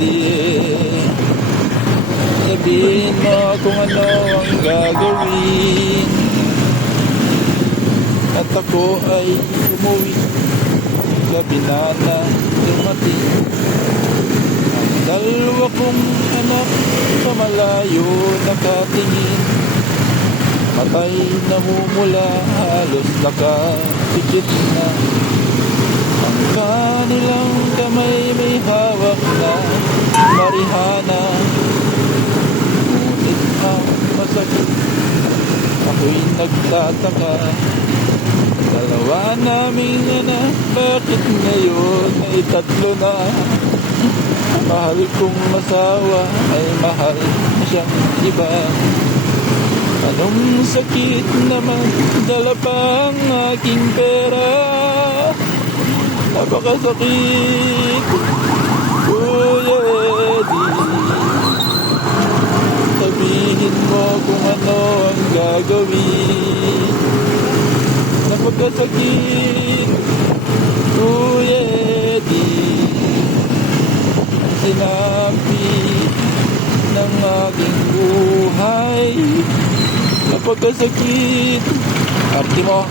Eddie. Sabihin mo kung ano ang gagawin, at ako ay umuwi. Gabi na dumating ang dalawa kong anak sa malayo nakatingin. Matay namumula, halos nakapikit na. Ang kanilang kamay may hawak na marihana. Ngunit ang masakit, ako'y nagtataka. Dalawa naming anak, bakit ngayon ay tatlo na? Mahal kong asawa ay mahal na siyang iba. Anong sakit naman, dala pa ang aking pera. Napakasakit, Kuya Eddie. Sabihin mo kung ano ang gagawin. Napakasakit, Kuya Eddie. Sinabi ng aking buhay. Napakasakit. Arti mo.